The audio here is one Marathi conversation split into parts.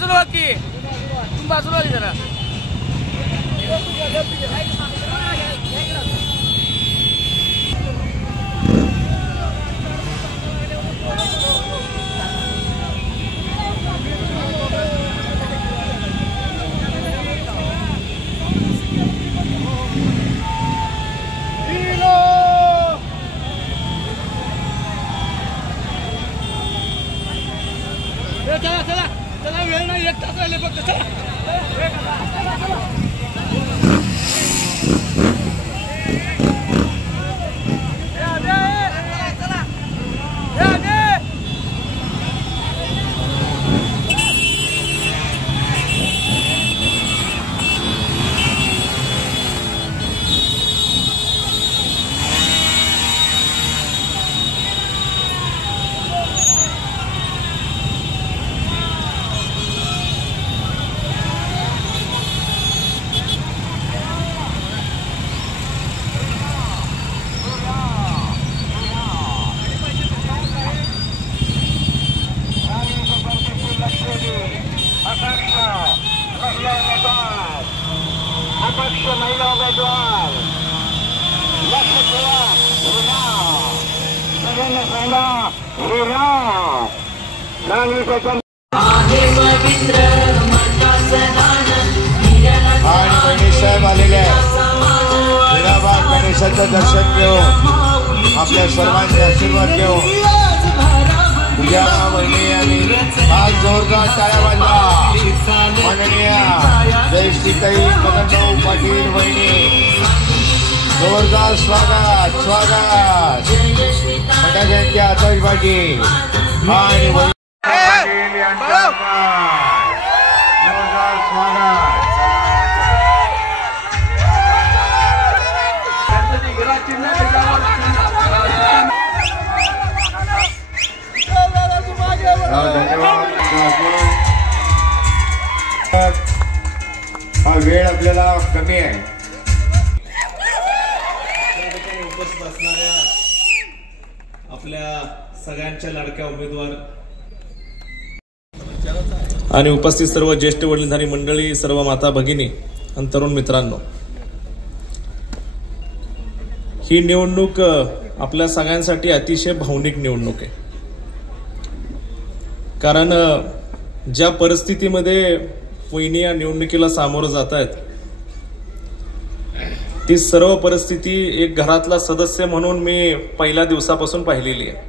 बाजूला बघ की तू बाजूला आली जरा चला चला चला वेळ नाही एक तास राहिले फक्त चला साहेब आलेले आहेत हिराबाग गणेशाचं दर्शन घेऊन आपल्या सर्वांचे आशीर्वाद घेऊन उद्या वहिनी आणि आज जोरदार टाळ्या वाजवा माननीय जयश्रीताई मदनभाऊ पाटील वहिनी जोरदार स्वागत स्वागत फटाक्यांची आतषबाजी आणि पाटील यांचा जोरदार स्वागत हा वेळ आपल्याला कमी आहे उपस्थित असणाऱ्या आपल्या सगळ्यांच्या लाडक्या उमेदवार आणि उपस्थित सर्व ज्येष्ठ वडीलधारी मंडळी सर्व माता भगिनी आणि तरुण मित्रांनो ही निवडणूक आपल्या सगळ्यांसाठी अतिशय भावनिक निवडणूक आहे कारण ज्या परिस्थितीमध्ये वहिनी या निवडणुकीला सामोरं जात आहेत ती सर्व परिस्थिती एक घरातला सदस्य म्हणून मी पहिल्या दिवसापासून पाहिलेली आहे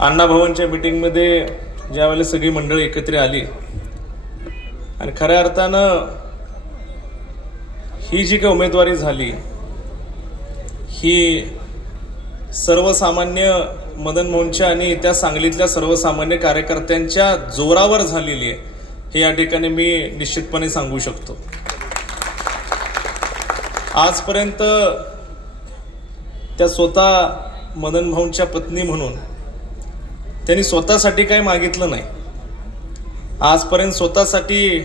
अण्णाभवनच्या मीटिंगमध्ये ज्यावेळेला सगळी मंडळी एकत्र आली आणि खऱ्या अर्थानं ही जी काही उमेदवारी झाली ही सर्वसामान्य मदन मोहनच्या आणि त्या सांगलीतल्या सर्वसामान्य कार्यकर्त्यांच्या जोरावर झालेली आहे हे या ठिकाणी मी निश्चितपणे सांगू शकतो आजपर्यंत त्या स्वतः मदन भाऊंच्या पत्नी म्हणून त्यांनी स्वतःसाठी काही मागितलं नाही आजपर्यंत स्वतःसाठी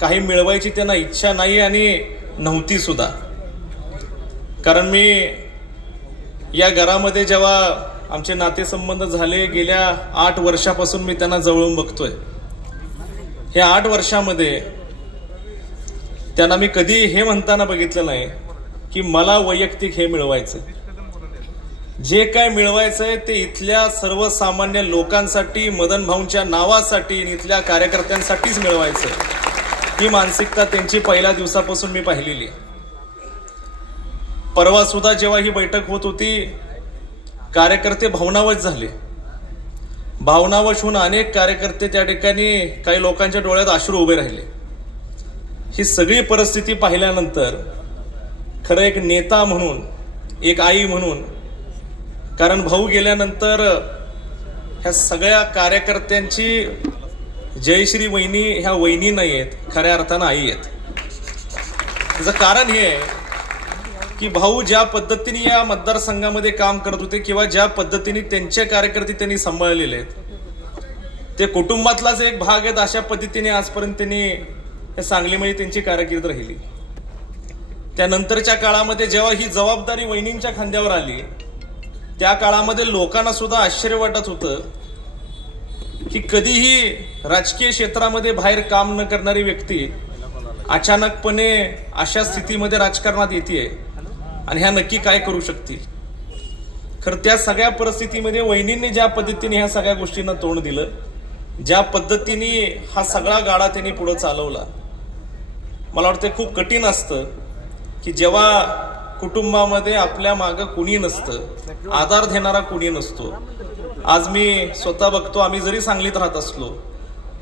काही मिळवायची त्यांना इच्छा नाही आणि नव्हती सुद्धा कारण मी या घरामध्ये जेव्हा आमचे नातेसंबंध झाले गेल्या 8 वर्षापासून मी त्यांना जवळून बघतोय या 8 वर्षामध्ये त्यांना मी कधी हे म्हणताना बघितलं नाही की मला वैयक्तिक हे मिळवायचं जे काय मिळवायचंय ते इथल्या सर्वसामान्य लोकांसाठी मदन भाऊंच्या नावासाठी इथल्या कार्यकर्त्यांसाठीच मिळवायचं ही मानसिकता त्यांची पहिल्या दिवसापासून मी पाहिलेली आहे परवा सुद्धा जेव्हा ही बैठक होत होती कार्यकर्ते भावनावश झाले भावनावश होऊन अनेक कार्यकर्ते त्या ठिकाणी काही लोकांच्या डोळ्यात अश्रू उभे राहिले ही सगळी परिस्थिती पाहिल्यानंतर खरं एक नेता म्हणून एक आई म्हणून कारण भाऊ गेल्यानंतर ह्या सगळ्या कार्यकर्त्यांची जयश्री वहिनी ह्या वहिनी नाही आहेत खऱ्या अर्थानं आई आहेत त्याचं कारण हे आहे की भाऊ ज्या पद्धतीने या मतदारसंघामध्ये काम करत होते किंवा ज्या पद्धतीने त्यांचे कार्यकर्ते त्यांनी सांभाळलेले आहेत ते कुटुंबातलाच एक भाग आहेत अशा पद्धतीने आजपर्यंत त्यांनी सांगलीमध्ये त्यांची कारकीर्द राहिली त्यानंतरच्या काळामध्ये जेव्हा ही जबाबदारी वहिनींच्या खांद्यावर आली त्या काळामध्ये लोकांना सुद्धा आश्चर्य वाटत होतं की कधीही राजकीय क्षेत्रामध्ये बाहेर काम न करणारी व्यक्ती अचानकपणे अशा स्थितीमध्ये राजकारणात येते आणि ह्या नक्की काय करू शकतील. खरं त्या सगळ्या परिस्थितीमध्ये वहिनींनी ज्या पद्धतीने ह्या सगळ्या गोष्टींना तोंड दिलं, ज्या पद्धतीने हा सगळा गाडा त्यांनी पुढे चालवला, मला वाटतं खूप कठीण असतं की जेव्हा कुटुंबामध्ये आपल्या मागं कुणी नसतं, आधार देणारा कुणी नसतो. आज मी स्वतः बघतो, आम्ही जरी सांगलीत राहत असलो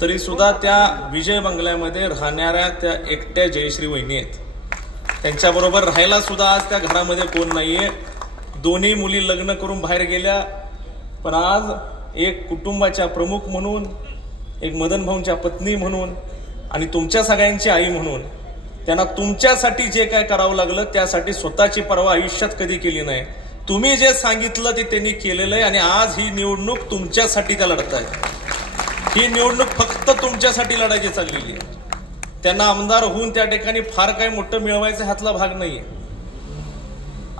तरी सुद्धा त्या विजय बंगल्यामध्ये राहणाऱ्या त्या एकट्या जयश्री वहिनी आहेत. त्यांच्याबरोबर राहायला सुद्धा आज त्या घरामध्ये कोण नाहीये. दोन्ही मुली लग्न करून बाहेर गेल्या, पण आज एक कुटुंबाच्या प्रमुख म्हणून, एक मदन भाऊंच्या पत्नी म्हणून आणि तुमच्या सगळ्यांची आई म्हणून त्यांना तुमच्यासाठी जे काय करावं लागलं त्यासाठी स्वतःची पर्वा आयुष्यात कधी केली नाही. तुम्ही जे सांगितलं ते त्यांनी केलेलं आहे आणि आज ही निवडणूक तुमच्यासाठी त्या लढतायत. ही निवडणूक फक्त तुमच्यासाठी लढायची चाललेली आहे. त्यांना आमदार होऊन त्या ठिकाणी फार काही मोठं मिळवायचं ह्यातला भाग नाहीये.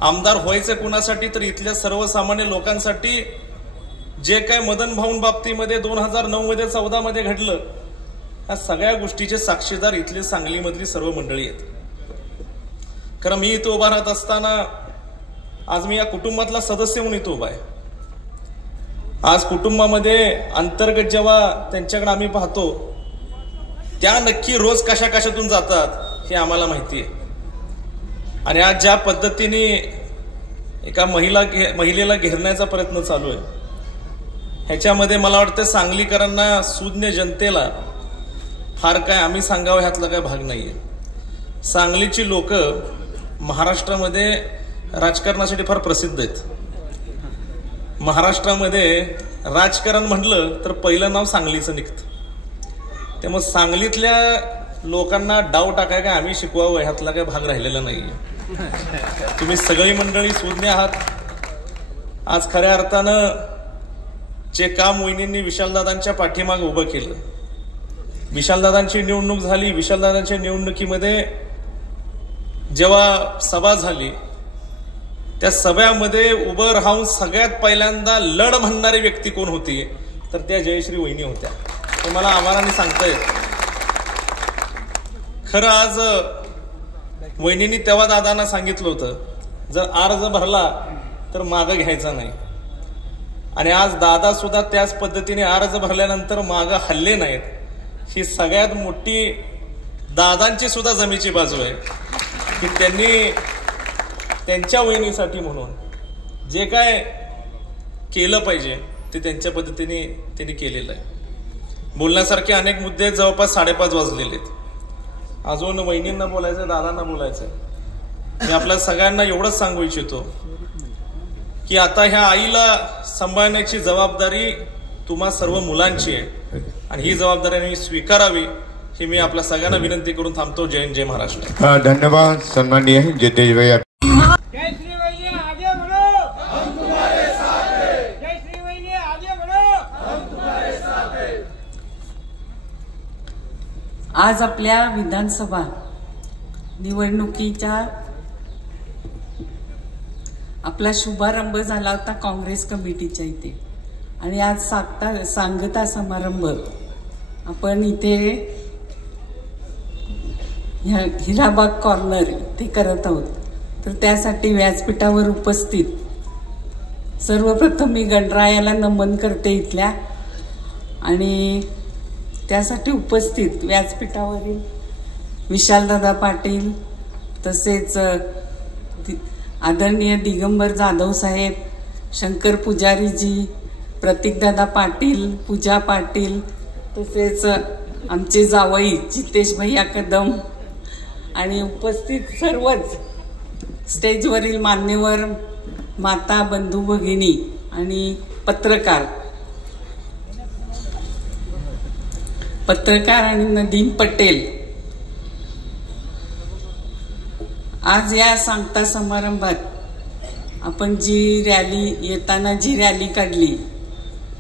आमदार व्हायचं कुणासाठी तर इथल्या सर्वसामान्य लोकांसाठी. जे काय मदन भाऊन बाबतीमध्ये 2009 मध्ये 14 मध्ये घडलं, ह्या सगळ्या गोष्टीचे साक्षीदार इथले सांगलीमधली सर्व मंडळी आहेत. कारण मी इथं उभा राहत असताना आज मी या कुटुंबातला सदस्य म्हणून इथं उभा आहे. आज कुटुंबामध्ये अंतर्गत जेव्हा त्यांच्याकडे आम्ही पाहतो, त्या नक्की रोज कशा कशातून जातात हे आम्हाला माहिती आहे. आणि आज ज्या पद्धतीने एका महिलेला घेरण्याचा प्रयत्न चालू आहे, ह्याच्यामध्ये मला वाटतं सांगलीकरांना, सुज्ञ जनतेला फार काय आम्ही सांगावं ह्यातला काय भाग नाहीये. सांगलीची लोक महाराष्ट्रामध्ये राजकारणासाठी फार प्रसिद्ध आहेत. महाराष्ट्रामध्ये राजकारण म्हटलं तर पहिलं नाव सांगलीचं निघतं. त्यामुळे सांगलीतल्या लोकांना डाव टाकाय काय आम्ही शिकवावं ह्यातला काय भाग राहिलेला नाहीये. तुम्ही सगळी मंडळी सुज्ञ आहात. आज खऱ्या अर्थानं जे काम वहिनींनी विशालदादांच्या पाठीमागे उभं केलं, विशालदादांची निवडणूक झाली, विशालदादांच्या निवडणुकीमध्ये जेव्हा सभा झाली, त्या सभेमध्ये उभं राहून सगळ्यात पहिल्यांदा लढ म्हणणारी व्यक्ती कोण होती तर त्या जयश्री वहिनी होत्या. ते मला आम्हाला सांगतायत. खरं आज वहिनींनी तेव्हा दादांना सांगितलं होतं, जर अर्ज भरला तर मागं घ्यायचा नाही. आणि आज दादा सुद्धा त्याच पद्धतीने अर्ज भरल्यानंतर मागं हल्ले नाहीत. ही सगळ्यात मोठी दादांची सुद्धा जमेची बाजू आहे की त्यांनी त्यांच्या वहिनीसाठी म्हणून जे काय केलं पाहिजे ते त्यांच्या पद्धतीने त्यांनी केलेलं आहे. बोलण्यासारखे अनेक मुद्दे जवळपास 5:30 वाजलेले आहेत. अजून वहिनींना बोलायचं, दादांना बोलायचं. मी आपल्या सगळ्यांना एवढंच सांगू इच्छितो की आता ह्या आईला सांभाळण्याची जबाबदारी तुम्हा सर्व मुलांची आहे आणि ही जबाबदारी स्वीकारावी ही मी आपल्या सगळ्यांना विनंती करून थांबतो. जय हिंद, जय महाराष्ट्र. धन्यवाद सन्माननीय जयतेज भाई. जय श्री वैली आगे बढ़ो, हम तुम्हारे साथ हैं. जय श्री वैली आगे बढ़ो, हम तुम्हारे साथ हैं. आज आपल्या विधानसभा निवडणुकीच्या आपला शुभारंभ झाला होता काँग्रेस कमिटीच्या इथे आणि आज सांगता समारंभ आपण इथे हिराबाग कॉर्नर इथे करत आहोत. तर त्यासाठी व्यासपीठावर उपस्थित सर्वप्रथम मी गणरायाला नमन करते इथल्या आणि त्यासाठी उपस्थित व्यासपीठावरील विशालदादा पाटील, तसेच आदरणीय दिगंबर जाधव साहेब, शंकर पुजारीजी, प्रतीकदादा पाटील, पूजा पाटील, तसेच आमचे जावई जितेश भैया कदम आणि उपस्थित सर्वच स्टेजवरील मान्यवर माता, बंधू भगिनी आणि पत्रकार आणि नदीम पटेल. आज या सांगता समारंभात आपण जी येताना जी रॅली काढली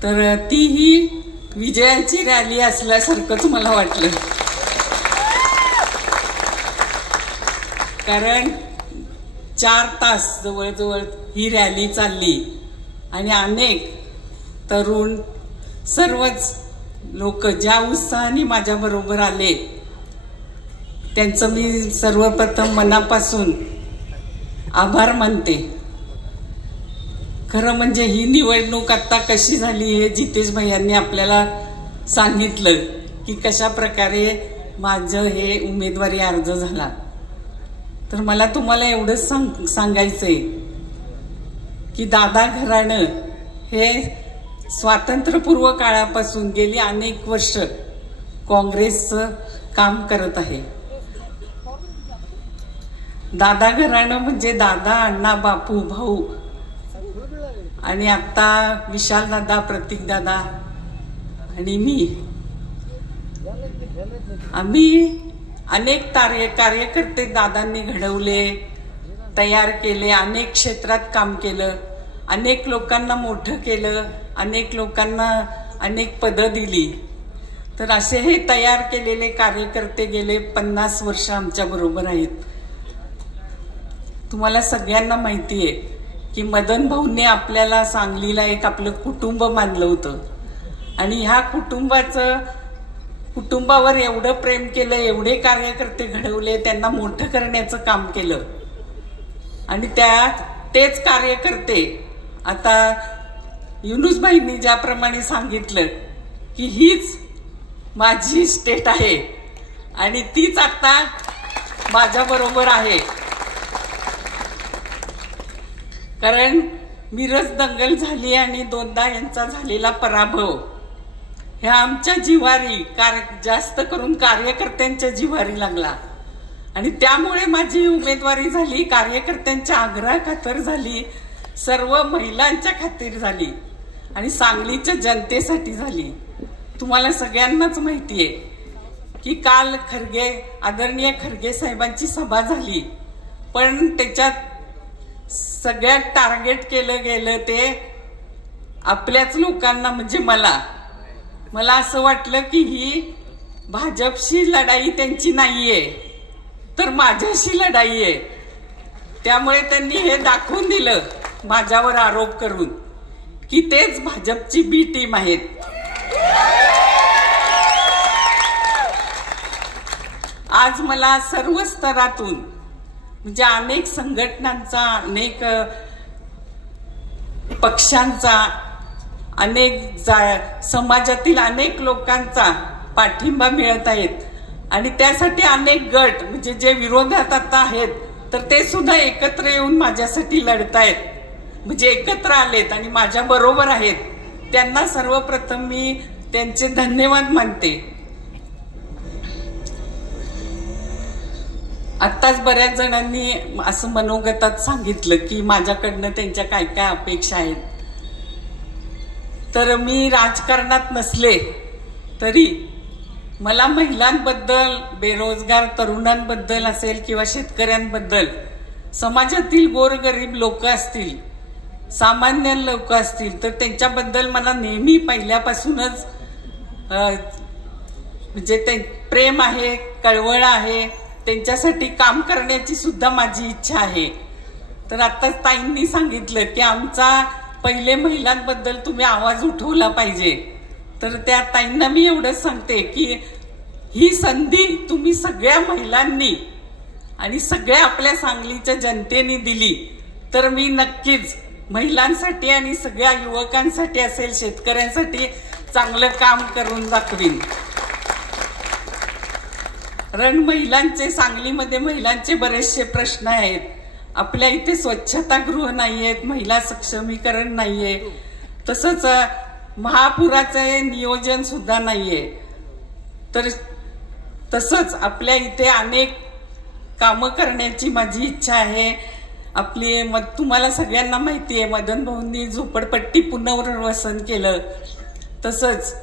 तर ती ही विजयाची रॅली असल्यासारखंच मला वाटलं. कारण 4 तास जवळजवळ ही रॅली चालली आणि अनेक तरुण सर्वच लोक ज्या उत्साहाने माझ्या बरोबर आले त्यांचं मी सर्वप्रथम मनापासून आभार मानते. खरं म्हणजे ही निवडणूक आता कशी झाली हे जितेश भैयांनी आपल्याला सांगितलं की कशा प्रकारे माझं हे उमेदवारी अर्ज झाला. तर मला तुम्हाला एवढंच सांगायचंय की दादा घराणं हे स्वातंत्र्यपूर्व काळापासून गेली अनेक वर्ष काँग्रेसचं काम करत आहे. दादा घराणं म्हणजे दादा, अण्णा, बापू, भाऊ आणि आता विशाल दादा, प्रतीक दादा आणि मी, आम्ही अनेक कार्यकर्ते दादांनी घडवले, तयार केले, अनेक क्षेत्रात काम केलं, अनेक लोकांना मोठं केलं, अनेक लोकांना अनेक पदं दिली. तर असे हे तयार केलेले कार्यकर्ते गेले 50 वर्ष आमच्या बरोबर आहेत. तुम्हाला सगळ्यांना माहिती आहे की मदन भाऊंनी आपल्याला सांगलीला एक आपलं कुटुंब मानलं होतं आणि ह्या कुटुंबावर एवढं प्रेम केलं, एवढे कार्यकर्ते घडवले, त्यांना मोठं करण्याचं काम केलं आणि तेच कार्यकर्ते आता युनुसबाईंनी ज्याप्रमाणे सांगितलं की हीच माझी स्टेट आहे आणि तीच आता माझ्या बरोबर आहे. कारण मिरज दंगल झाली आणि दोनदा यांचा झालेला पराभव ह्या आमच्या जिव्हारी, जास्त करून कार्यकर्त्यांच्या जिव्हारी लागला आणि त्यामुळे माझी उमेदवारी झाली. कार्यकर्त्यांच्या आग्रहाखातर झाली, सर्व महिलांच्या खातीर झाली आणि सांगलीच्या जनतेसाठी झाली. तुम्हाला सगळ्यांनाच माहिती आहे की काल आदरणीय खरगे साहेबांची सभा झाली, पण त्याच्यात सगळ्यात टार्गेट केलं गेलं ते आपल्याच लोकांना, म्हणजे मला असं वाटलं की ही भाजपशी लढाई त्यांची नाहीये तर माझ्याशी लढाई आहे. त्यामुळे त्यांनी हे दाखवून दिलं माझ्यावर आरोप करून की तेच भाजपची बी टीम आहेत. आज मला सर्व स्तरातून, म्हणजे अनेक संघटनांचा, अनेक पक्षांचा, अनेक समाजातील अनेक लोकांचा पाठिंबा मिळत आहेत आणि त्यासाठी अनेक गट, म्हणजे जे विरोधात आता आहेत तर ते सुद्धा एकत्र येऊन माझ्यासाठी लढतायत, म्हणजे एकत्र आलेत आणि माझ्या बरोबर आहेत. त्यांना सर्वप्रथम मी त्यांचे धन्यवाद मानते. आत्ताच बऱ्याच जणांनी असं मनोगतात सांगितलं की माझ्याकडनं त्यांच्या काय काय अपेक्षा आहेत. तर मी राजकारणात नसले तरी मला महिलांबद्दल, बेरोजगार तरुणांबद्दल असेल किंवा शेतकऱ्यांबद्दल, समाजातील गोरगरीब लोक असतील, सामान्य लोक असतील, तर त्यांच्याबद्दल मला नेहमी पहिल्यापासूनच म्हणजे ते प्रेम आहे, कळवळ आहे, त्यांच्यासाठी काम करण्याची सुद्धा माझी इच्छा आहे. तर आता ताईंनी सांगितलं की आमचा पहिले महिलांबद्दल तुम्ही आवाज उठवला पाहिजे. तर त्या ताईंना मी एवढंच सांगते की ही संधी तुम्ही सगळ्या महिलांनी आणि सगळ्या आपल्या सांगलीच्या जनतेने दिली तर मी नक्कीच महिलांसाठी आणि सगळ्या युवकांसाठी असेल, शेतकऱ्यांसाठी चांगलं काम करून दाखवीन. कारण महिलांचे, सांगलीमध्ये महिलांचे बरेचसे प्रश्न आहेत. आपल्या इथे स्वच्छतागृह नाहीयेत, महिला सक्षमीकरण नाहीये, तसंच महापुराचे नियोजन सुद्धा नाहीये. तर तसंच आपल्या इथे अनेक कामं करण्याची माझी इच्छा आहे. तुम्हाला सगळ्यांना माहिती आहे मदन भाऊंनी झोपडपट्टी पुनर्वसन केलं, तसंच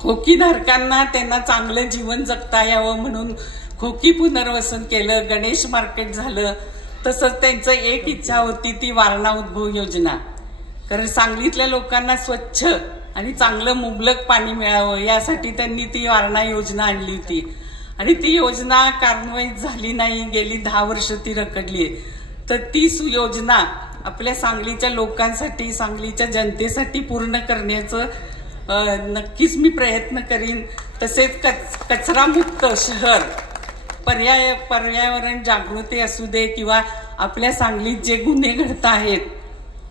खोकीधारकांना त्यांना चांगलं जीवन जगता यावं म्हणून खोकी पुनर्वसन केलं, गणेश मार्केट झालं. तसंच त्यांचं एक इच्छा होती ती वारणा उद्भव योजना, कारण सांगलीतल्या लोकांना स्वच्छ आणि चांगलं मुबलक पाणी मिळावं यासाठी त्यांनी ती वारणा योजना आणली होती आणि ती योजना कार्यान्वित झाली नाही, गेली 10 वर्ष ती रखडली. तर ती योजना आपल्या सांगलीच्या लोकांसाठी, सांगलीच्या जनतेसाठी पूर्ण करण्याचं नक्कीच मी प्रयत्न करीन. तसेच कचरामुक्त शहर, पर्यावरण जागृती असू दे किंवा आपल्या सांगलीत जे गुन्हे घडत आहेत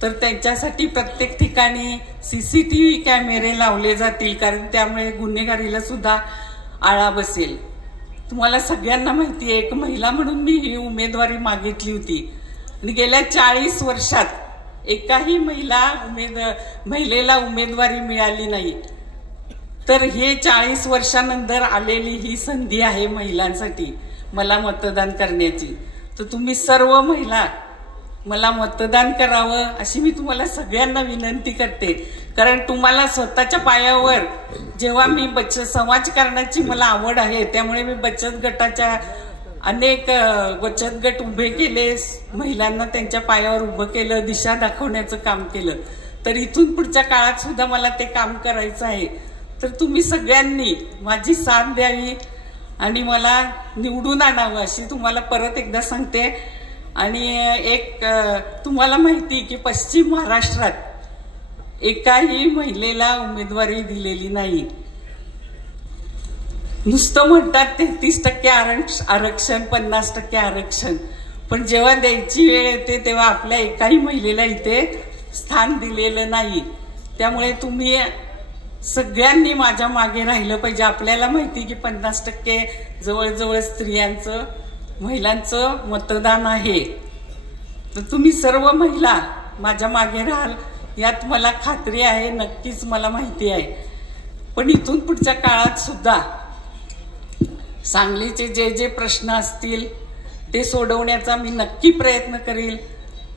तर त्यांच्यासाठी प्रत्येक ठिकाणी CCTV कॅमेरे लावले जातील, कारण त्यामुळे गुन्हेगारीला सुद्धा आळा बसेल. तुम्हाला सगळ्यांना माहिती आहे, एक महिला म्हणून मी ही उमेदवारी मागितली होती आणि गेल्या 40 वर्षात एकाही महिलेला उमेदवारी मिळाली नाही. तर हे 40 वर्षानंतर आलेली ही संधी आहे महिलांसाठी मला मतदान करण्याची. तर तुम्ही सर्व महिला मला मतदान करावं अशी मी तुम्हाला सगळ्यांना विनंती करते. कारण तुम्हाला स्वतःच्या पायावर, जेव्हा मी समाजकारणाची मला आवड आहे त्यामुळे मी बचत गटाच्या अनेक बचत गट उभे केले, महिलांना त्यांच्या पायावर उभं केलं, दिशा दाखवण्याचं काम केलं. तर इथून पुढच्या काळात सुद्धा मला ते काम करायचं आहे. तर तुम्ही सगळ्यांनी माझी साथ द्यावी आणि मला निवडून आणावं अशी तुम्हाला परत एकदा सांगते. आणि एक तुम्हाला माहिती की पश्चिम महाराष्ट्रात एकाही महिलेला उमेदवारी दिलेली नाही. नुसतं म्हणतात 33% आरक्षण, 50% आरक्षण, पण जेव्हा द्यायची वेळ येते तेव्हा आपल्या एकाही महिलेला इथे स्थान दिलेलं नाही. त्यामुळे तुम्ही सगळ्यांनी माझ्या मागे राहिलं पाहिजे. आपल्याला माहिती की 50% जवळजवळ स्त्रियांचं, महिलांचं मतदान आहे. तर तुम्ही सर्व महिला माझ्या मागे राहाल यात मला खात्री आहे, नक्कीच मला माहिती आहे. पण इथून पुढच्या काळात सुद्धा सांगलीचे जे जे प्रश्न असतील ते सोडवण्याचा मी नक्की प्रयत्न करील.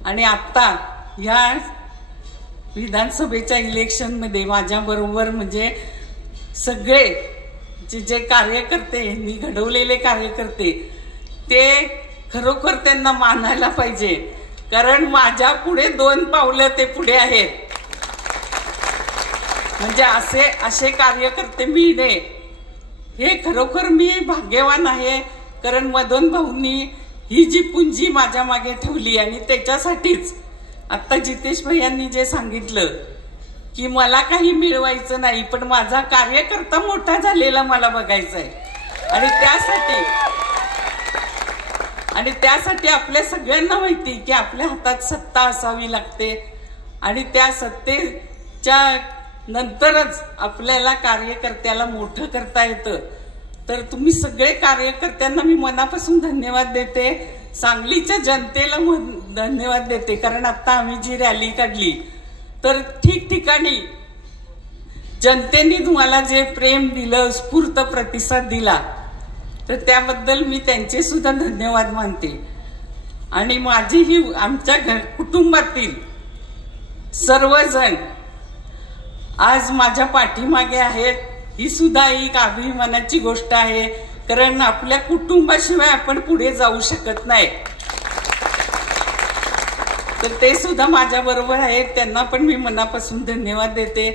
आणि आता या विधानसभेच्या इलेक्शनमध्ये माझ्याबरोबर म्हणजे सगळे जे कार्यकर्ते, मी घडवलेले कार्यकर्ते, ते खरोखर त्यांना मानायला पाहिजे. कारण माझ्या पुढे 2 पावलं ते पुढे आहेत. म्हणजे असे कार्यकर्ते मिळणे हे खरोखर मी भाग्यवान आहे. कारण मदन भाऊंनी ही जी पुंजी माझ्या मागे ठेवली आणि त्याच्यासाठीच आता जितेश भैयांनी जे सांगितलं की मला काही मिळवायचं नाही, पण माझा कार्यकर्ता मोठा झालेला मला बघायचा आहे. आणि त्यासाठी आपल्या सगळ्यांना माहिती की आपल्या हातात सत्ता असावी लागते आणि त्या सत्तेच्या नंतरच आपल्याला कार्यकर्त्याला मोठं करता येतं. तर तुम्ही सगळे कार्यकर्त्यांना मी मनापासून धन्यवाद देते. सांगलीच्या जनतेला धन्यवाद देते. कारण आता आम्ही जी रॅली काढली तर ठिकठिकाणी जनतेने तुम्हाला जे प्रेम दिलं, स्फूर्त प्रतिसाद दिला, तर त्याबद्दल मी त्यांचे सुद्धा धन्यवाद मानते. आणि माझी ही आमच्या कुटुंबातील सर्वजण आज माझ्या पाठीमागे आहेत. ही सुद्धा एक अभिमानाची गोष्ट आहे. कारण आपल्या कुटुंबाशिवाय आपण पुढे जाऊ शकत नाही. तर ते सुद्धा माझ्या बरोबर आहेत. त्यांना पण मी मनापासून धन्यवाद देते.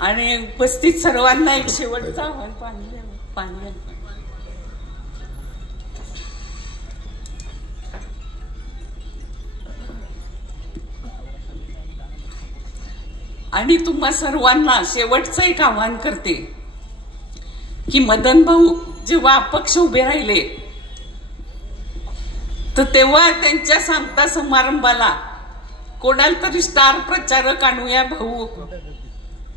आणि उपस्थित सर्वांना एक शेवटचं आव्हान, पाणी आणि तुम्हा सर्वांना शेवटचं एक आव्हान करते की मदन भाऊ जेव्हा अपक्ष उभे राहिले तर तेव्हा त्यांच्या सांगता समारंभाला कोणाला तरी स्टार प्रचारक आणूया, भाऊ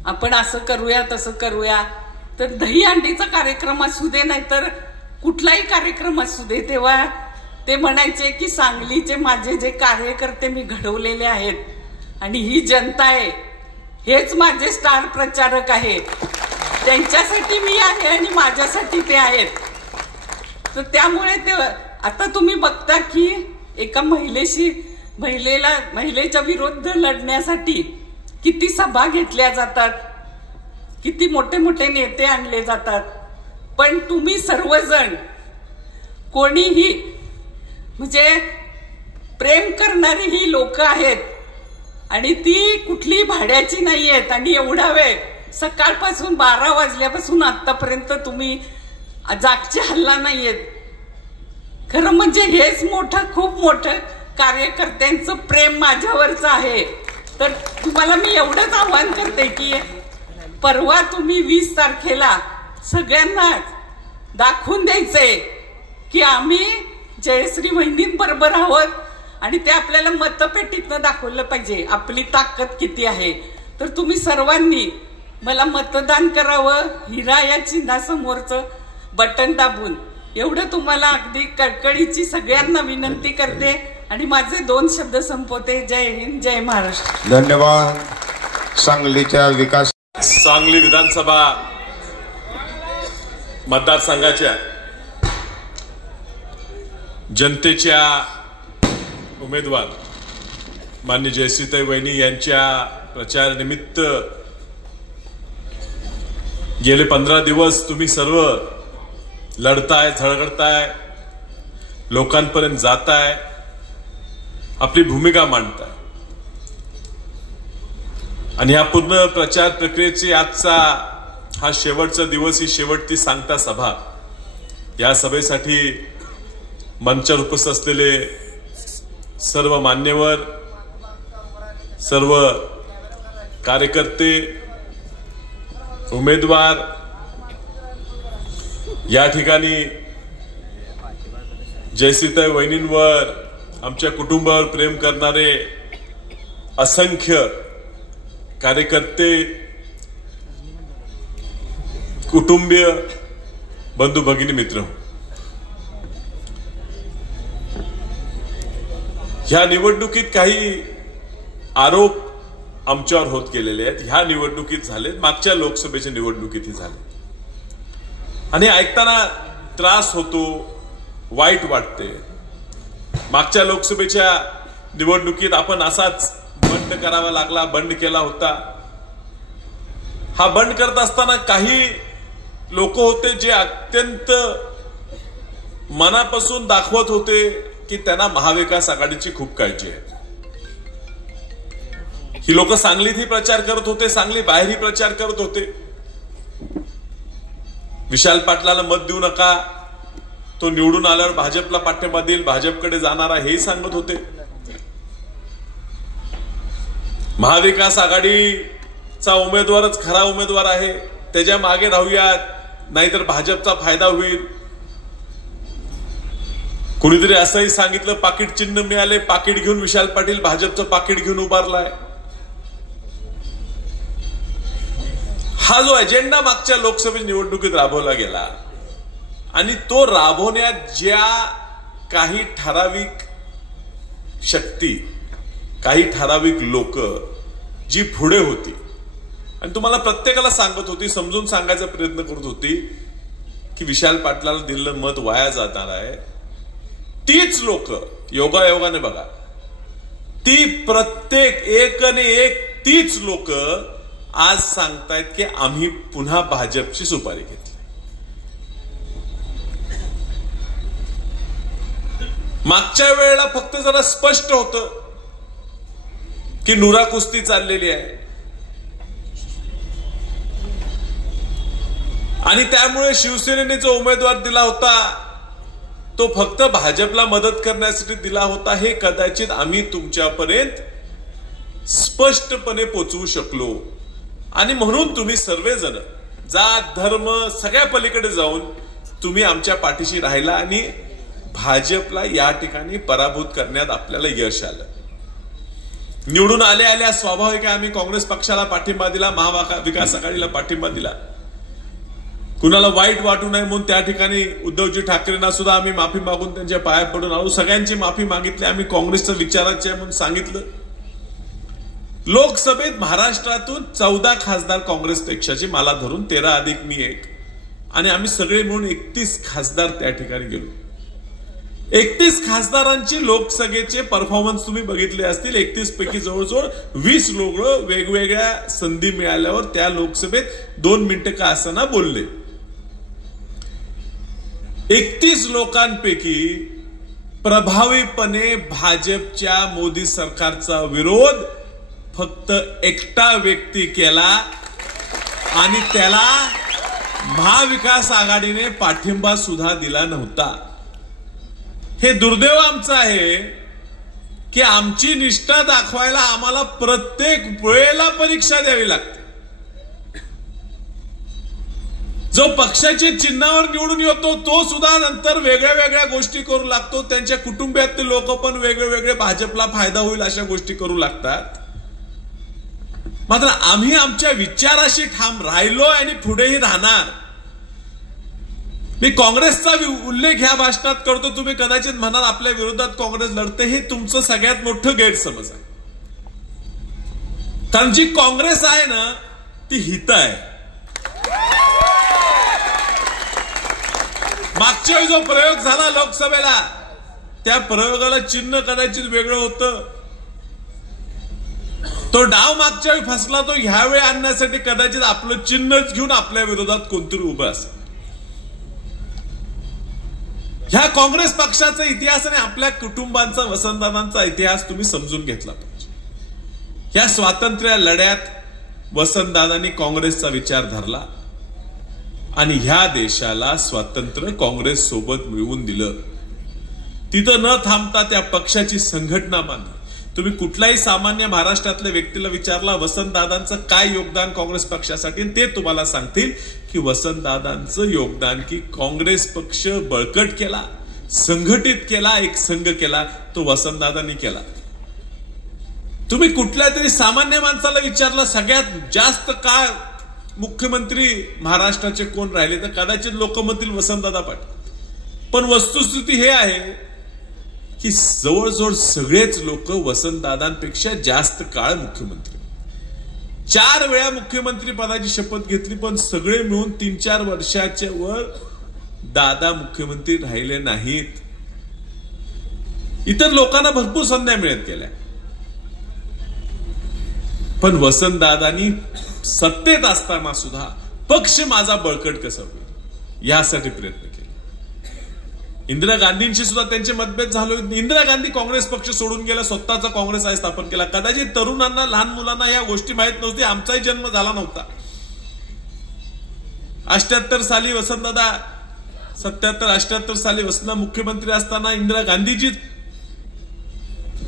आपण असं करूया तसं करूया. तर दहीहंडीचा कार्यक्रम असू दे नाहीतर कुठलाही कार्यक्रम असू दे, तेव्हा ते म्हणायचे की सांगलीचे माझे जे कार्यकर्ते मी घडवलेले आहेत आणि ही जनता आहे हेच माझे स्टार प्रचारक आहेत. त्यांच्यासाठी मी आहे आणि माझ्यासाठी ते आहेत. तर त्यामुळे ते आता तुम्ही बघता की एका महिलेच्या विरुद्ध लढण्यासाठी किती सभा घेतल्या जातात, किती मोठे मोठे नेते आणले जातात. पण तुम्ही सर्वजण कोणीही म्हणजे प्रेम करणारी ही लोक आहेत आणि ती कुठली भाड्याची नाही आहेत. आणि एवढा वेळ सकाळपासून 12 वाजल्यापासून आतापर्यंत तुम्ही जागचे हल्ला नाहीयेत. खरं म्हणजे हेच मोठं, खूप मोठं कार्यकर्त्यांचं प्रेम माझ्यावरच आहे. तर तुम्हाला मी एवढंच आव्हान करते की परवा तुम्ही 20 तारखेला सगळ्यांनाच दाखवून द्यायचंय की आम्ही जयश्री वहिनींबरोबर आहोत आणि ते आपल्याला मतपेटीतनं दाखवलं पाहिजे आपली ताकद किती आहे. तर तुम्ही सर्वांनी मला मतदान करावं, हिरा या चिन्हासमोरचं बटन दाबून, एवढं तुम्हाला अगदी कळकळीची सगळ्यांना विनंती करते आणि माझे 2 शब्द संपवते. जय हिंद, जय महाराष्ट्र. धन्यवाद. सांगलीच्या विकास सांगली विधानसभा मतदारसंघाच्या जनतेच्या उमेदवार माननीय जयश्रीताई वहिनी यांच्या प्रचार निमित्त गेले 15 दिवस तुम्ही सर्व लढताय, झळगडताय, लोकांपर्यंत जाताय, आपली भूमिका मांडताय आणि ह्या पूर्ण प्रचार प्रक्रियेची आजचा हा शेवटचा दिवस, ही शेवटची सांगता सभा. या सभेसाठी मंचावर उपस्थित असलेले सर्व मान्यवर, सर्व कार्यकर्ते, उमेदवार, या ठिकाणी जयश्रीताई वहिनींवर, आमच्या कुटुंबावर प्रेम करणारे असंख्य कार्यकर्ते, कुटुंबीय, बंधू भगिनी, मित्र, ह्या निवडणुकीत काही आरोप आमच्यावर होत गेलेले आहेत. ह्या निवडणुकीत झाले, मागच्या लोकसभेच्या निवडणुकीतही झाले आणि ऐकताना त्रास होतो, वाईट वाटते. मागच्या लोकसभेच्या निवडणुकीत आपण असाच बंड करावा लागला, बंड केला होता. हा बंड करत असताना काही लोक होते जे अत्यंत मनापासून दाखवत होते की त्यांना महाविकास आघाडीची खूप काळजी आहे. ही लोक सांगलीतही प्रचार करत होते, सांगली बाहेरही प्रचार करत होते. विशाल पाटलाला मत देऊ नका, तो निवडून आल्यावर भाजपला पाठिंबा देईल, भाजपकडे जाणार आहे, हेही सांगत होते. महाविकास आघाडीचा उमेदवारच खरा उमेदवार आहे, त्याच्या मागे राहूयात, नाहीतर भाजपचा फायदा होईल. कुणीतरी असंही सांगितलं, पाकिट चिन्ह मिळाले, पाकिट घेऊन विशाल पाटील भाजपचं पाकिट घेऊन उभारलाय. हा जो अजेंडा मागच्या लोकसभा निवडणुकीत राबवला गेला आणि तो राबवण्यात ज्या काही ठराविक शक्ती, काही ठराविक लोक जी पुढे होती आणि तुम्हाला प्रत्येकाला सांगत होती, समजून सांगायचा प्रयत्न करत होती की विशाल पाटलाला दिलेलं मत वाया जाणार आहे, तीच लोक योगायोगाने बघा, ती प्रत्येक एक आणि एक तीच लोक आज सांगतायत की आम्ही पुन्हा भाजपची सुपारी घेतली. मागच्या वेळेला फक्त जरा स्पष्ट होतं की नुरा कुस्ती चाललेली आहे आणि त्यामुळे शिवसेनेने जो उमेदवार दिला होता तो फक्त भाजपला मदत करण्यासाठी दिला होता, हे कदाचित आम्ही तुमच्यापर्यंत स्पष्टपणे पोचवू शकलो आणि म्हणून तुम्ही सर्वजण जात धर्म सगळ्या पलीकडे जाऊन तुम्ही आमच्या पाठीशी राहिला आणि भाजपला या ठिकाणी पराभूत करण्यात आपल्याला यश आलं. निवडून आल्या स्वाभाविक आहे आम्ही काँग्रेस पक्षाला पाठिंबा दिला, महाविकास आघाडीला पाठिंबा दिला. कुणाला वाईट वाटू नये म्हणून त्या ठिकाणी उद्धवजी ठाकरेंना सुद्धा आम्ही माफी मागून त्यांच्या पाया पडून आलो, सगळ्यांची माफी मागितली. आम्ही काँग्रेसच्या विचाराचे म्हणून सांगितलं. लोकसभेत महाराष्ट्रातून 14 खासदार काँग्रेस पक्षाचे, मला धरून 13 अधिक मी 1, आणि आम्ही सगळे मिळून 31 खासदार त्या ठिकाणी गेलो. 31 खासदारांची लोकसभेचे परफॉर्मन्स तुम्ही बघितले असतील. 31 पैकी जवळजवळ 20 लोक वेगवेगळ्या संधी मिळाल्यावर त्या लोकसभेत 2 मिनिटं का असताना बोलले. 31 लोकांपैकी प्रभावीपणे भाजपच्या मोदी सरकारचा विरोध फक्त एकटा व्यक्ती केला आणि त्याला महाविकास आघाडीने पाठिंबा सुद्धा दिला नव्हता. हे दुर्दैव आमचं आहे की आमची निष्ठा दाखवायला आम्हाला प्रत्येक वेळेला परीक्षा द्यावी लागते. जो पक्षाच्या चिन्हावर निवडून येतो तो सुद्धा नंतर वेगळ्या वेगळ्या गोष्टी करू लागतो. त्यांच्या कुटुंबातले लोक पण वेगळे भाजपला फायदा होईल अशा गोष्टी करू लागतात. मात्र आम्ही आमच्या विचाराशी ठाम राहिलो आणि पुढेही राहणार. मी काँग्रेसचा उल्लेख ह्या भाषणात करतो. तुम्ही कदाचित म्हणाल आपल्या विरोधात काँग्रेस लढते. हे तुमचं सगळ्यात मोठं गैरसमज आहे. कारण जी काँग्रेस आहे ना ती हित आहे. मागच्या वेळी जो प्रयोग झाला लोकसभेला त्या प्रयोगाला चिन्ह कदाचित वेगळं होतं. तो डाव मागच्या वेळी फसला. तो ह्यावेळी आणण्यासाठी कदाचित आपलं चिन्हच घेऊन आपल्या विरोधात कोणतरी उभं असेल. ह्या काँग्रेस पक्षाचा इतिहास आणि आपल्या कुटुंबांचा वसंतदादांचा इतिहास तुम्ही समजून घेतला पाहिजे. ह्या स्वातंत्र्य लढ्यात वसंतदादांनी काँग्रेसचा विचार धरला आणि ह्या देशाला स्वातंत्र्य काँग्रेस सोबत मिळवून दिलं. तिथं न थांबता त्या पक्षाची संघटना बांधली. तुम्ही कुठल्याही सामान्य महाराष्ट्रातल्या व्यक्तीला विचारला वसंतदादांचं काय योगदान काँग्रेस पक्षासाठी, ते तुम्हाला सांगतील की वसंतदादांचं योगदान की काँग्रेस पक्ष बळकट केला, संघटित केला, एक संघ केला, तो वसंतदादांनी केला. तुम्ही कुठल्या तरी सामान्य माणसाला विचारलं सगळ्यात जास्त काळ मुख्यमंत्री महाराष्ट्राचे कोण राहिले तर कदाचित लोक म्हणतील वसंतदादा पाटील. पण वस्तुस्थिती हे आहे की जवळजवळ सगळेच लोक वसंतदादांपेक्षा जास्त काळ मुख्यमंत्री, 4 वेळा मुख्यमंत्री पदाची शपथ घेतली. पण सगळे मिळून 3-4 वर्षाच्या वर दादा मुख्यमंत्री राहिले नाहीत. इतर लोकांना भरपूर संधी मिळत गेल्या. पण वसंतदादांनी सत्तेत असताना सुद्धा पक्ष माझा बळकट कसा होईल यासाठी प्रयत्न केला. इंदिरा गांधींशी सुद्धा त्यांचे मतभेद झाले. इंदिरा गांधी काँग्रेस पक्ष सोडून गेला, स्वतःचा काँग्रेस आहे स्थापन केला. कदाचित तरुणांना, लहान मुलांना या गोष्टी माहित नव्हती. आमचाही जन्म झाला नव्हता. 78 साली वसंतदादा 77-78 साली वसंतदादा मुख्यमंत्री असताना इंदिरा गांधीजी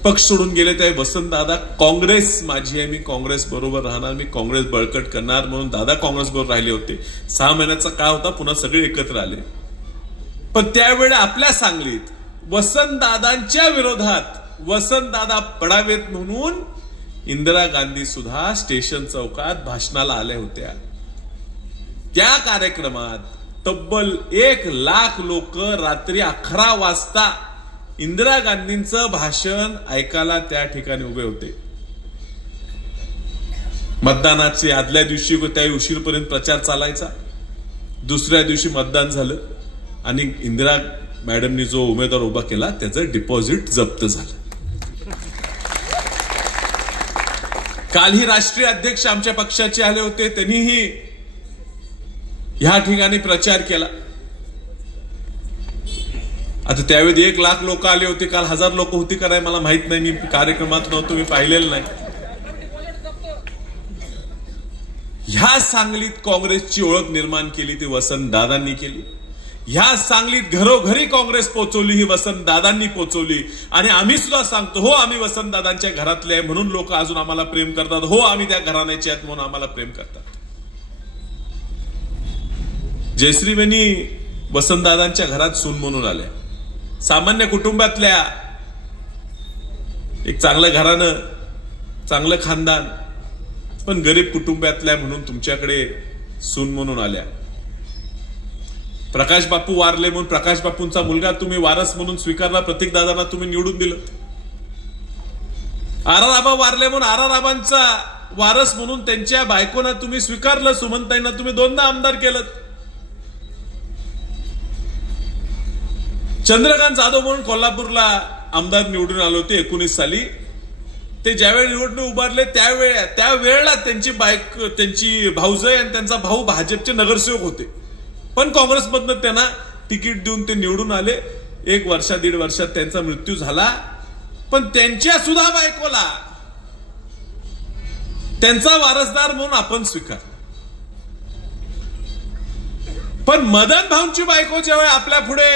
पक्ष सोडून गेले. त्या वसंतदादा काँग्रेस माझी आहे, मी काँग्रेस बरोबर राहणार, मी काँग्रेस बळकट करणार म्हणून दादा काँग्रेस बरोबर राहिले होते. 6 महिन्याचा काळ होता, पुन्हा सगळे एकत्र आले. पण त्यावेळी आपल्या सांगलीत वसंतदादांच्या विरोधात वसंतदादा पडावेत म्हणून इंदिरा गांधी सुद्धा स्टेशन चौकात भाषणाला आल्या होत्या. त्या कार्यक्रमात तब्बल 1 लाख लोक रात्री 11 वाजता इंदिरा गांधींचं भाषण ऐकायला त्या ठिकाणी उभे होते. मतदानाचे आदल्या दिवशी त्याही उशीरपर्यंत प्रचार चालायचा. दुसऱ्या दिवशी मतदान झालं आणि इंदिरा मॅडमनी जो उमेदवार उभा केला त्याचं डिपॉझिट जप्त झालं. कालही राष्ट्रीय अध्यक्ष आमच्या पक्षाचे आले होते. त्यांनीही ह्या ठिकाणी प्रचार केला. आता त्यावेळी 1 लाख लोक आले होते. काल 1000 लोक होती का नाही मला माहित नाही. मी कार्यक्रमात नव्हतो, मी पाहिलेलं नाही. ह्या सांगलीत काँग्रेसची ओळख निर्माण केली ती वसंतदादांनी केली. ह्या सांगलीत घरोघरी काँग्रेस पोहोचवली ही वसंतदादांनी पोहोचवली. आणि आम्ही सुद्धा सांगतो हो आम्ही वसंतदादांच्या घरातले आहे म्हणून लोक अजून आम्हाला प्रेम करतात. हो आम्ही त्या घराण्याचे आहेत म्हणून आम्हाला प्रेम करतात. जयश्रीबेनी वसंतदादांच्या घरात सून म्हणून आल्या. सामान्य कुटुंबातल्या, एक चांगलं घराणं, चांगलं खानदान, पण गरीब कुटुंबातल्या म्हणून तुमच्याकडे सून म्हणून आल्या. प्रकाश बापू वारले म्हणून प्रकाश बापूंचा मुलगा तुम्ही वारस म्हणून स्वीकारला. प्रतीक दादांना तुम्ही निवडून दिलं. आराराबा वारले म्हणून आराराबांचा वारस म्हणून त्यांच्या बायकोना तुम्ही स्वीकारलं. सुमनताईंना तुम्ही 2दा आमदार केलं. चंद्रकांत जाधव म्हणून कोल्हापूरला आमदार निवडून आले होते 19 साली. ते ज्यावेळी निवडणूक उभारले त्यावेळेला त्यांची बायको, त्यांची भाऊजय आणि त्यांचा भाऊ भाजपचे नगरसेवक होते. पण काँग्रेसमधनं त्यांना तिकीट देऊन ते निवडून आले. 1 वर्षा 1.5 वर्षात त्यांचा मृत्यू झाला. पण त्यांच्या सुद्धा बायकोला त्यांचा वारसदार म्हणून आपण स्वीकार. पण मदन भाऊंची बायको जेव्हा आपल्या पुढे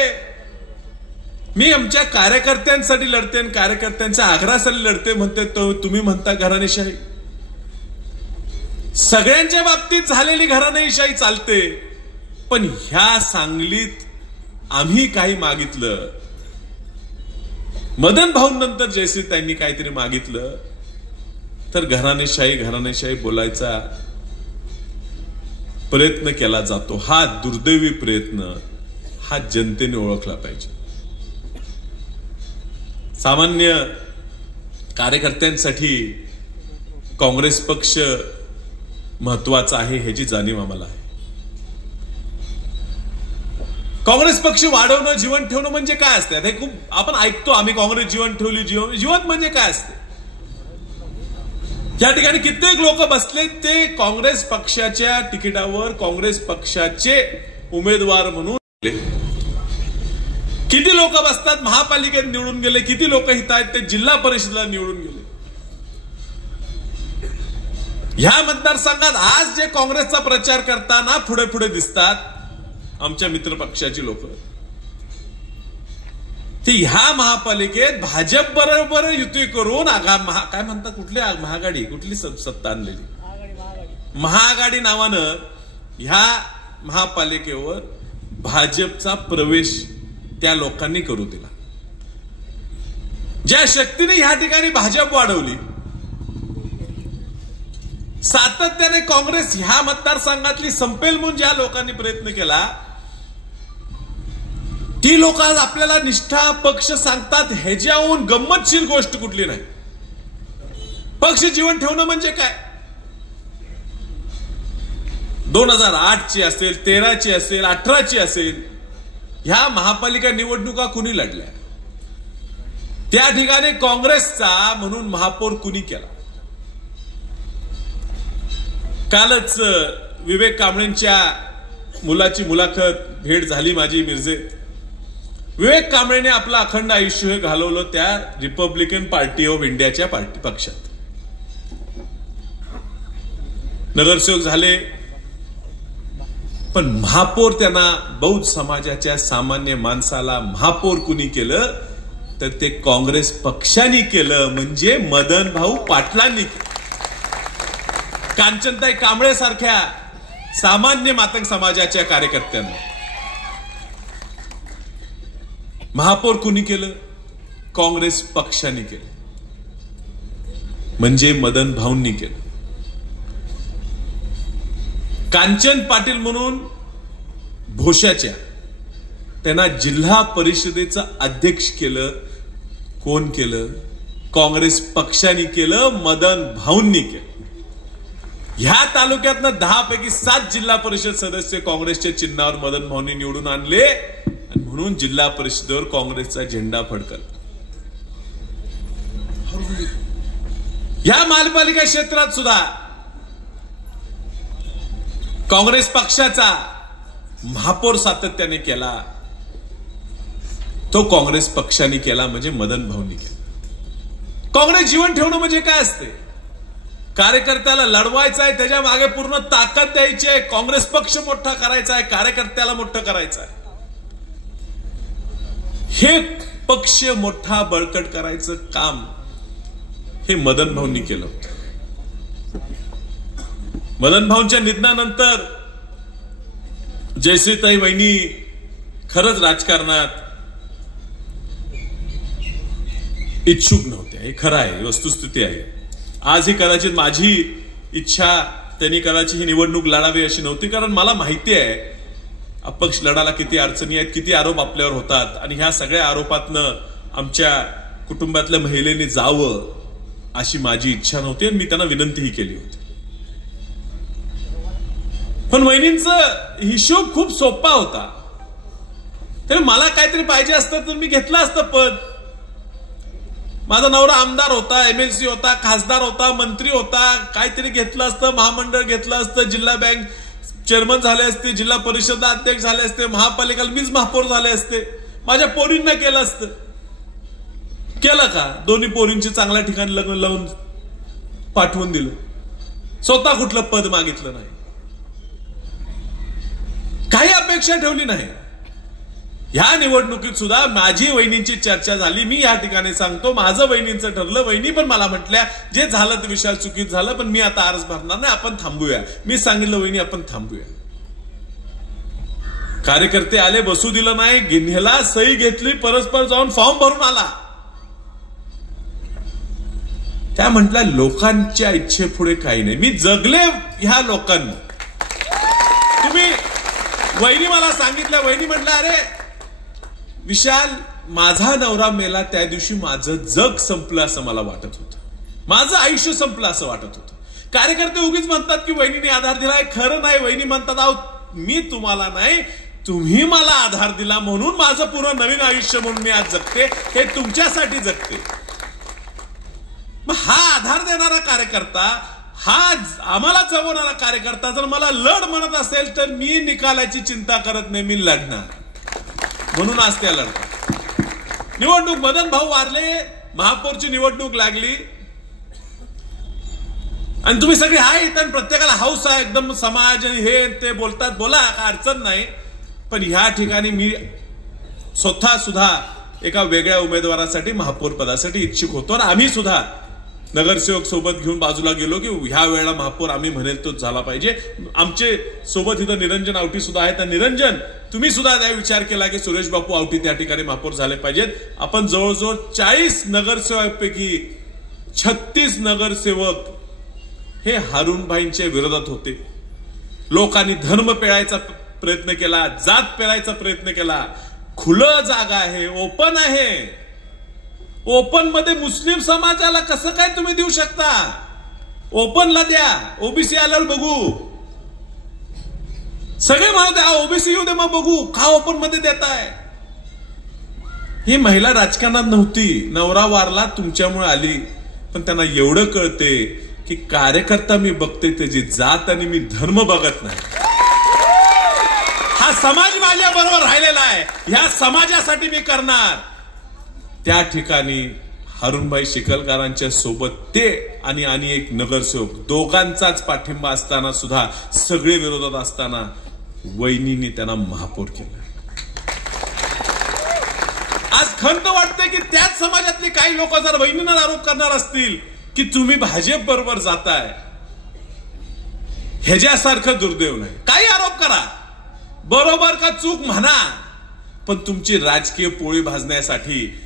मी आमच्या कार्यकर्त्यांसाठी लढते आणि कार्यकर्त्यांच्या आग्रहासाठी लढते म्हणते, तो तुम्ही म्हणता घराणेशाही. सगळ्यांच्या बाबतीत झालेली घराणेशाही चालते. पण ह्या सांगलीत आम्ही काही मागितलं, मदन भाऊंनंतर जयश्रीताईंनी काहीतरी मागितलं तर घराणेशाही बोलायचा प्रयत्न केला जातो. हा दुर्दैवी प्रयत्न हा जनतेने ओळखला पाहिजे. सामान्य कार्यकर्त्यांसाठी काँग्रेस पक्ष महत्वाचा आहे ह्याची जाणीव आम्हाला आहे. काँग्रेस पक्ष वाढवणं, जीवन ठेवणं म्हणजे काय असते हे खूप आपण ऐकतो आम्ही. काँग्रेस जीवन ठेवली, जीवन म्हणजे काय असते. या ठिकाणी कित्येक लोक बसले ते काँग्रेस पक्षाच्या तिकिटावर काँग्रेस पक्षाचे उमेदवार म्हणून. किती लोक बसतात महापालिकेत निवडून गेले, किती लोक हित आहेत ते जिल्हा परिषदेला निवडून गेले. ह्या मतदारसंघात आज जे काँग्रेसचा प्रचार करताना पुढे पुढे दिसतात आमच्या मित्र पक्षाची लोक, ती ह्या महापालिकेत भाजप बरोबर युती करून काय म्हणतात कुठली महाआघाडी, कुठली सत्ता आणलेली महाआघाडी नावानं ह्या महापालिकेवर भाजपचा प्रवेश त्या लोकांनी करू दिला. ज्या शक्तीने ह्या ठिकाणी भाजप वाढवली, सातत्याने काँग्रेस ह्या मतदारसंघातली संपेल म्हणून ज्या लोकांनी प्रयत्न केला, ती लोक आज आपल्याला निष्ठा पक्ष सांगतात. ह्याच्याहून गंमतशीर गोष्ट कुठली नाही. पक्ष जीवन ठेवणं म्हणजे काय. 2008 ची असेल, 13 ची असेल, 18 ची असेल, ह्या महापालिका निवडणुका कुणी लढल्या, त्या ठिकाणी काँग्रेसचा म्हणून महापौर कुणी केला. कालच विवेक कांबळेंच्या मुलाची मुलाखत भेट झाली माझी मिरजेत. विवेक कांबळेने आपलं अखंड आयुष्य हे घालवलं त्या रिपब्लिकन पार्टी ऑफ इंडियाच्या पक्षात. नगरसेवक झाले, पण महापौर त्यांना बौद्ध समाजाच्या सामान्य माणसाला महापौर कुणी केलं तर ते काँग्रेस पक्षाने केलं, म्हणजे मदन भाऊ पाटलांनी केलं. कांचनताई कांबळे सारख्या सामान्य मातंग समाजाच्या कार्यकर्त्यांना महापौर कुणी केलं, काँग्रेस पक्षाने केलं, म्हणजे मदन भाऊंनी केलं. कांचन पाटील म्हणून भोशाच्या त्यांना जिल्हा परिषदेचं अध्यक्ष केलं. कोण केलं? काँग्रेस पक्षाने केलं, मदन भाऊंनी केलं. ह्या तालुक्यातनं 10 पैकी 7 जिल्हा परिषद सदस्य काँग्रेसच्या चिन्हावर मदन भाऊंनी निवडून आणले आणि म्हणून जिल्हा परिषदेवर काँग्रेसचा झेंडा फडकला. ह्या महापालिका क्षेत्रात सुद्धा काँग्रेस पक्षाचा महापौर सातत्याने केला, तो काँग्रेस पक्षाने केला, म्हणजे मदन भाऊंनी केला. काँग्रेस जीवन ठेवणं म्हणजे काय असते? कार्यकर्त्याला लढवायचं आहे, त्याच्या मागे पूर्ण ताकद द्यायची आहे, काँग्रेस पक्ष मोठा करायचा आहे, कार्यकर्त्याला मोठं करायचं आहे. हे पक्ष मोठा बळकट करायचं काम हे मदन भाऊंनी केलं. मदन भाऊंच्या निधनानंतर जयश्रीताई वहिनी खरंच राजकारणात इच्छुक नव्हत्या, हे खरं आहे, वस्तुस्थिती आहे. आज ही कदाचित माझी इच्छा त्यांनी कदाचित ही निवडणूक लढावी अशी नव्हती, कारण मला माहिती आहे अपक्ष लढायला किती अडचणी आहेत, किती आरोप आपल्यावर होतात, आणि ह्या सगळ्या आरोपातनं आमच्या कुटुंबातल्या महिलेने जावं अशी माझी इच्छा नव्हती आणि मी त्यांना विनंतीही केली होती. पण वहिनींचा हिशोब खूप सोपा होता. तर मला काहीतरी पाहिजे असतं तर मी घेतलं असतं पद. माझा नवरा आमदार होता, MLC होता, खासदार होता, मंत्री होता, काहीतरी घेतलं असतं, महामंडळ घेतलं असतं, जिल्हा बँक चेअरमन झाले असते, जिल्हा परिषद अध्यक्ष झाले असते, महापालिकेला मीच महापौर झाले असते, माझ्या पोरींना केलं असतं. केलं का? दोन्ही पोरींची चांगल्या ठिकाणी लग्न लावून पाठवून दिलं. स्वतः कुठलं पद मागितलं नाही, काही अपेक्षा ठेवली नाही. ह्या निवडणुकीत सुद्धा माझी वहिनींची चर्चा झाली. मी या ठिकाणी सांगतो, माझं वहिनींचं ठरलं. वहिनी पण मला म्हटल्या जे झालं ते विशाल चुकीत झालं, पण मी आता अर्ज भरणार नाही, आपण थांबूया. मी सांगितलं वहिनी आपण थांबूया. कार्यकर्ते आले, बसू दिलं नाही, गिन्ह्याला सही घेतली, परस्पर जाऊन फॉर्म भरून आला. त्या म्हटल्या लोकांच्या इच्छेपुढे काही नाही. मी जगले ह्या लोकांनी. तुम्ही वहिनी मला सांगितलं, वहिनी म्हटलं अरे विशाल, माझा नवरा मेला त्या दिवशी माझं जग संपलं असं मला वाटत होतं, माझं आयुष्य संपलं असं वाटत होतं. कार्यकर्ते उगीच म्हणतात की वहिनीने आधार दिलाय. खरं नाही. वहिनी म्हणतात अहो मी तुम्हाला नाही, तुम्ही मला आधार दिला म्हणून माझं पूर्ण नवीन आयुष्य म्हणून मी आज जगते, हे तुमच्यासाठी जगते. मग हा आधार देणारा कार्यकर्ता, हा आम्हाला जगवणारा कार्यकर्ता जर मला लढ म्हणत असेल तर मी निकालाची चिंता करत नाही, मी लढणार. म्हणून आज त्या लढतात. निवडणूक, मदन भाऊ वारले, महापौरची निवडणूक लागली आणि तुम्ही सगळे हा इथं प्रत्येकाला हाऊस आहे, एकदम समाज हे ते बोलतात, बोला, काय अडचण नाही. पण ह्या ठिकाणी मी स्वतः सुद्धा एका वेगळ्या उमेदवारासाठी महापौर पदासाठी इच्छुक होतो आणि आम्ही सुद्धा नगरसेवक सोबत घेऊन बाजूला गेलो की ह्या वेळेला महापौर आम्ही म्हणेल तोच झाला पाहिजे. आमचे सोबत इथं निरंजन आवटी सुद्धा आहेत. निरंजन, तुम्ही सुद्धा त्या विचार केला की सुरेश बापू आवटी त्या ठिकाणी महापौर झाले पाहिजेत. आपण जवळजवळ 40 नगरसेवकांपैकी 36 नगरसेवक हे हारुणभाईंच्या विरोधात होते. लोकांनी धर्म पेळायचा प्रयत्न केला, जात पेळायचा प्रयत्न केला. खुलं जागा आहे, ओपन आहे. ओपन मध्ये मुस्लिम समाजाला कसं काय तुम्ही देऊ शकता? ओपनला द्या, ओबीसी आल्यावर बघू. सगळे म्हणत ओबीसी येऊ दे मग बघू, का ओपन मध्ये देताय? ही महिला राजकारणात नव्हती, नवरा वारला तुमच्यामुळे आली. पण त्यांना एवढं कळते की कार्यकर्ता मी बघते त्याची जात आणि मी धर्म बघत नाही. हा समाज माझ्या बरोबर राहिलेला आहे, ह्या समाजासाठी मी करणार. त्या ठिकाणी हारुणभाई शिकलकरांच्या सोबत ते आणि एक नगरसेवक दोघांचाच पाठिंबा असताना सुद्धा, सगळे विरोधात असताना वहिनीने त्यांना महापौर केलं. आज खंत वाटते की त्याच समाजातले काही लोक जर वहिनींवर आरोप करणार असतील की तुम्ही भाजप बरोबर जाताय, ह्याच्यासारखं दुर्दैव नाही. काही आरोप करा, बरोबर का चूक म्हणा, पण तुमची राजकीय पोळी भाजण्यासाठी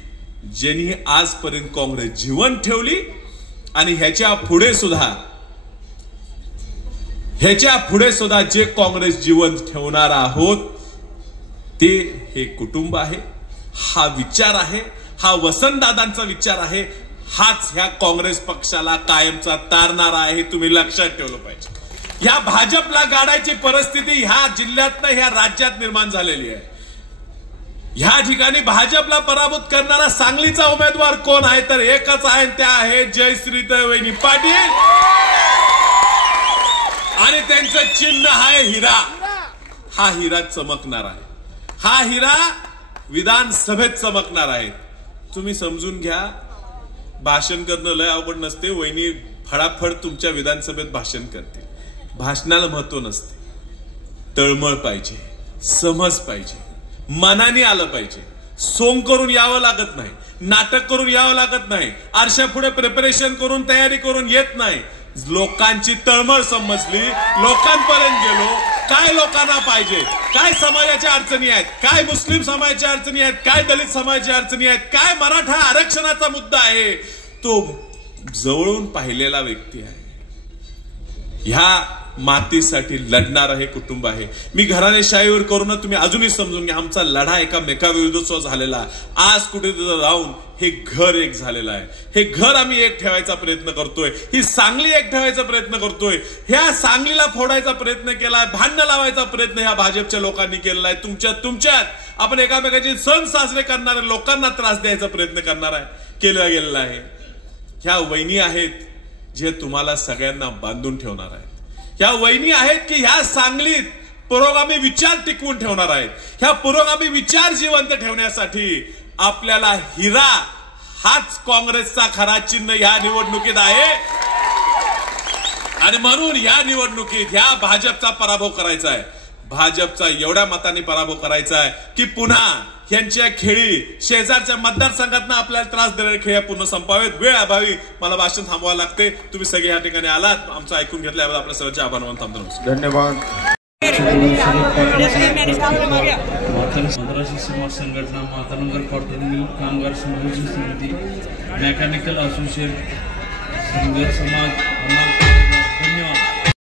ज्यांनी आजपर्यंत काँग्रेस जिवंत ठेवली आणि ह्याच्या पुढे सुद्धा जे काँग्रेस जिवंत ठेवणार आहोत ते हे कुटुंब आहे, हा विचार आहे, हा वसंतदादांचा विचार आहे, हाच ह्या काँग्रेस पक्षाला कायमचा तारणारा आहे. तुम्ही लक्षात ठेवलं पाहिजे. ह्या भाजपला गाडायची परिस्थिती ह्या जिल्ह्यात ह्या राज्यात निर्माण झालेली आहे. ह्या ठिकाणी भाजपला पराभूत करणारा सांगलीचा उमेदवार कोण आहे तर एकच आहे, त्या आहे जयश्रीताई पाटील आणि त्यांचं चिन्ह आहे हिरा. हा हिरा चमकणार आहे, हा हिरा विधानसभेत चमकणार आहे. तुम्ही समजून घ्या, भाषण करणं लय अवघड नसते. वहिनी फडाफड तुमच्या विधानसभेत भाषण करते. भाषणाला महत्व नसते, तळमळ पाहिजे, समज पाहिजे, मनाने आलं पाहिजे. सोंग करून यावं लागत नाही, नाटक करून यावं लागत नाही, आरशापुढे प्रिपरेशन करून तयारी करून येत नाही. लोकांची तळमळ समजली, लोकांपर्यंत गेलो, काय लोकांना पाहिजे, काय समाजाच्या अडचणी आहेत, काय मुस्लिम समाजाच्या अडचणी आहेत, काय दलित समाजाच्या अडचणी आहेत, काय मराठा आरक्षणाचा मुद्दा आहे, तो जवळून पाहिलेला व्यक्ती आहे. ह्या मातीसाठी लढणारं हे कुटुंब आहे. मी घराणेशाहीवर करून तुम्ही अजूनही समजून घ्या, आमचा लढा एकामेकाविरुद्ध झालेला. आज कुठे जाऊन हे घर एक झालेलं आहे. हे घर आम्ही एक ठेवायचा प्रयत्न करतोय, ही सांगली एक ठेवायचा प्रयत्न करतोय. ह्या सांगलीला फोडायचा प्रयत्न केलाय, भांडण लावायचा प्रयत्न ह्या भाजपच्या लोकांनी केलेला आहे. तुमच्यात आपण एकामेकाचे सण साजरे करणारे लोकांना त्रास द्यायचा प्रयत्न केला गेलेला आहे. ह्या वहिनी आहेत जे तुम्हाला सगळ्यांना बांधून ठेवणार आहेत. ह्या वहिनी आहेत की ह्या सांगलीत पुरोगामी विचार टिकवून ठेवणार आहेत. ह्या पुरोगामी विचार जिवंत ठेवण्यासाठी आपल्याला हिरा हाच काँग्रेसचा खरा चिन्ह ह्या निवडणुकीत आहे. आणि म्हणून या निवडणुकीत ह्या भाजपचा पराभव करायचा आहे. भाजपचा एवढ्या मतांनी पराभव करायचा आहे की पुन्हा यांच्या खेळी शेजारच्या मतदारसंघातनं आपल्याला त्रास देणारे खेळ पूर्ण संपावेत. वेळ अभावी मला भाषण थांबवावं लागते. तुम्ही सगळे या ठिकाणी आलात, आमचं ऐकून घेतल्याबद्दल आपल्या सर्वांचे आभार मानून थांबतो. धन्यवाद. मद्रासी समाज संघटना, मातानगर कॉटन मिल कामगार संघर्ष समिती, मेकॅनिकल असोसिएशन, संघर्ष समाज,